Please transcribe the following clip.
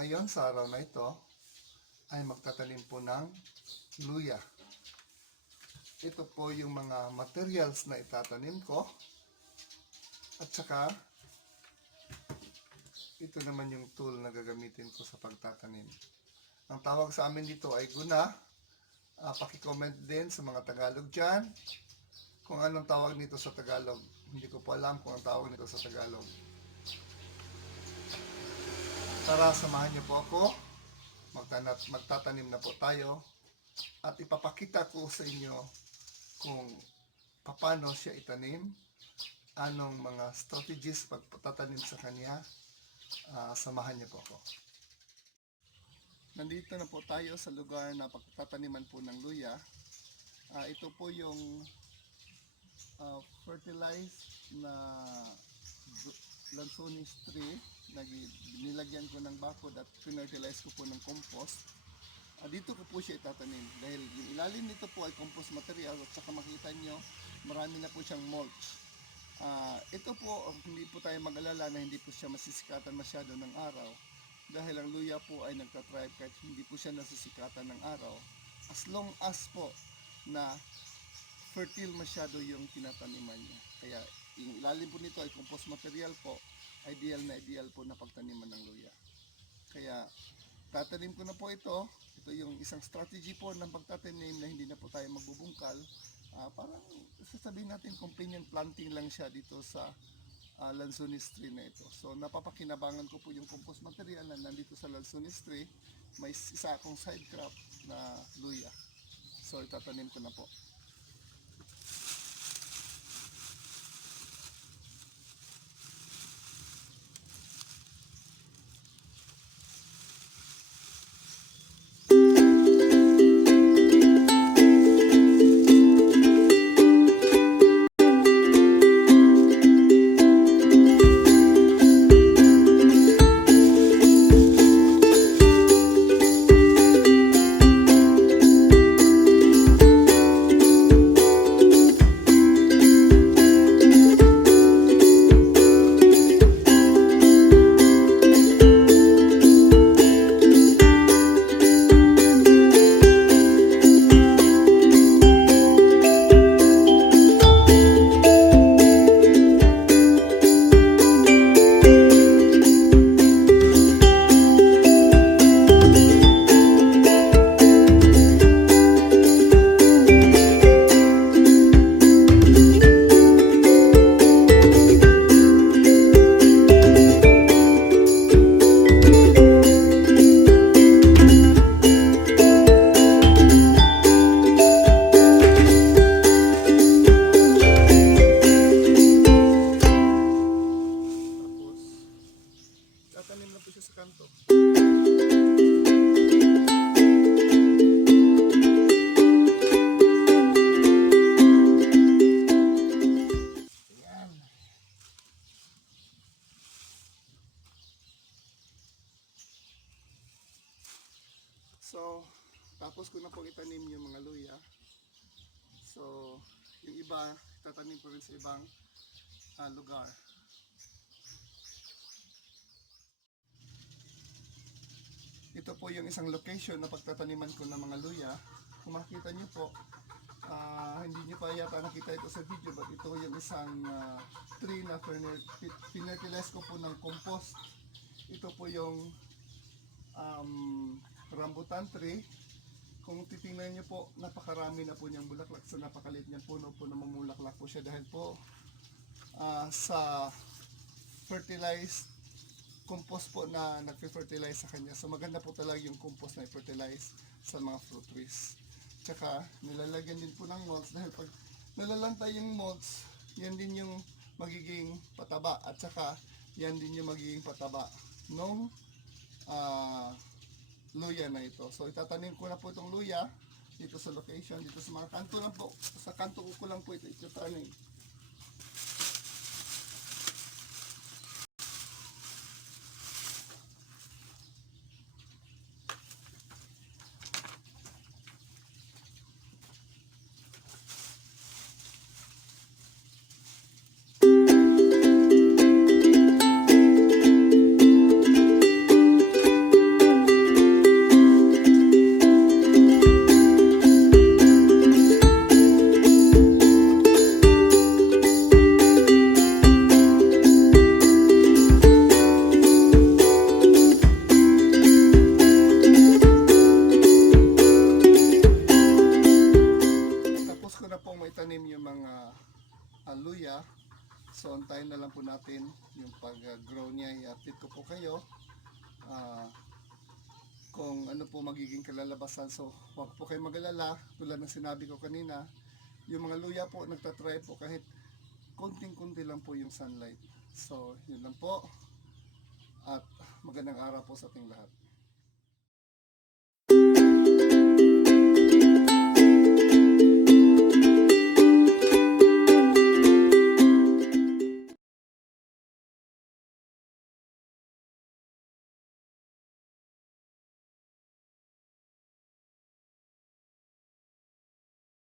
ngayon sa araw na ito ay magtatanim po ng luya. Ito po yung mga materials na itatanim ko. At saka, ito naman yung tool na gagamitin ko sa pagtatanim. Ang tawag sa amin dito ay guna. Paki-comment din sa mga Tagalog dyan kung anong tawag nito sa Tagalog. Hindi ko po alam kung ang tawag nito sa Tagalog. Tara, samahan niyo po ako. Magtatanim na po tayo. At ipapakita ko sa inyo kung paano siya itanim, anong mga strategies pagtatanim sa kanya. Samahan niyo po ako. Nandito na po tayo sa lugar na pagtataniman po ng luya. Ito po yung fertilized na lansones tree. Nilagyan ko ng bakod at pinertilize ko po ng compost. Dito ko po siya itatanim dahil yung ilalim nito po ay compost material at saka makita nyo marami na po siyang mulch. Ito po, hindi po tayo mag-alala na hindi po siya masisikatan masyado ng araw dahil ang luya po ay nagtatribe kahit hindi po siya nasisikatan ng araw as long as po na fertile masyado yung tinataniman niya. Kaya yung ilalim po nito ay compost material po, ideal po na pagtaniman ng luya. Kaya tatanim ko na po ito. Ito yung isang strategy po ng pagtatanim na hindi na po tayo magbubungkal. Parang sasabihin natin companion planting lang siya dito sa lansones tree na ito. So napapakinabangan ko po yung compost material na nandito sa lansones tree. May isa akong side crop na luya. So itatanim ko na po. Tatanim na po siya sa kanto. Ayan. So, tapos ko na po itanim yung mga luya. So, yung iba, tatanim ko rin sa ibang lugar. Ito po yung isang location na pagtataniman ko ng mga luya. Kung makita nyo po, hindi nyo pa yata nakita ito sa video, but ito yung isang tree na pinertilize ko po ng compost. Ito po yung rambutan tree. Kung titingnan nyo po, napakarami na po niyang bulaklak. So napakaliit niyang puno po na mamulaklak po siya dahil po sa fertilized compost po na nagpe-fertilize sa kanya. So maganda po talaga yung compost na i-fertilize sa mga fruit trees. Tsaka nilalagyan din po ng mulch dahil pag nalalantay yung mulch, yan din yung magiging pataba at saka yan din yung magiging pataba nung luya na ito. So itatanim ko na po itong luya dito sa location, dito sa mga kanto lang po. Sa kanto ko lang po ito itatanim. itanim yung mga luya. So antayin na lang po natin yung pag-grow niya. I-update ko po kayo kung ano po magiging kalalabasan. So huwag po kayo mag-alala, tulad ng sinabi ko kanina, yung mga luya po nagtatry po kahit konting-konti lang po yung sunlight. So yun lang po, at magandang araw po sa ating lahat.